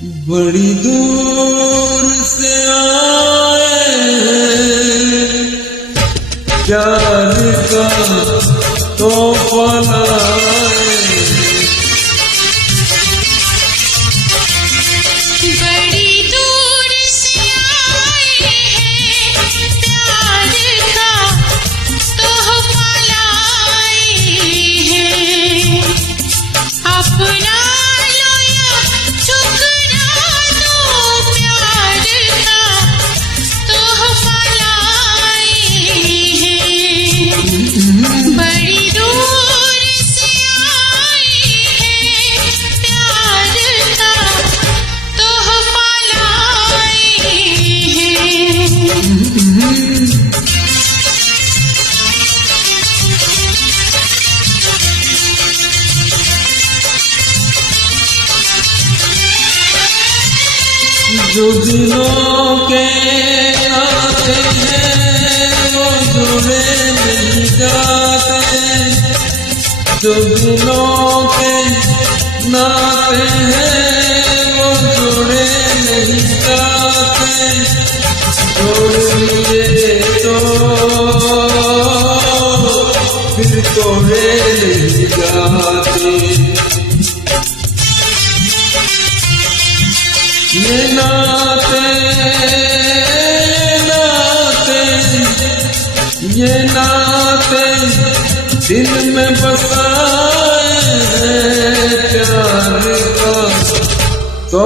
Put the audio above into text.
बड़ी दूर से आए प्यार का तोहफा लाए। बड़ी दूर से आए हैं प्यार का तोहफा लाए हैं। अपना लो या ठुकरा दो प्यार का तोहफा लाए हैं। बड़ी दूर से आए हैं प्यार का तोहफा लाए हैं। जो दिलों के आते हैं वो जुड़े नहीं जाते। जो दिलों के नाते हैं वो जुड़े नहीं जाते। जोड़ लिए तो फिर तोड़े नहीं जाते। ये नाते दिल में बसाए हैं प्यार का तो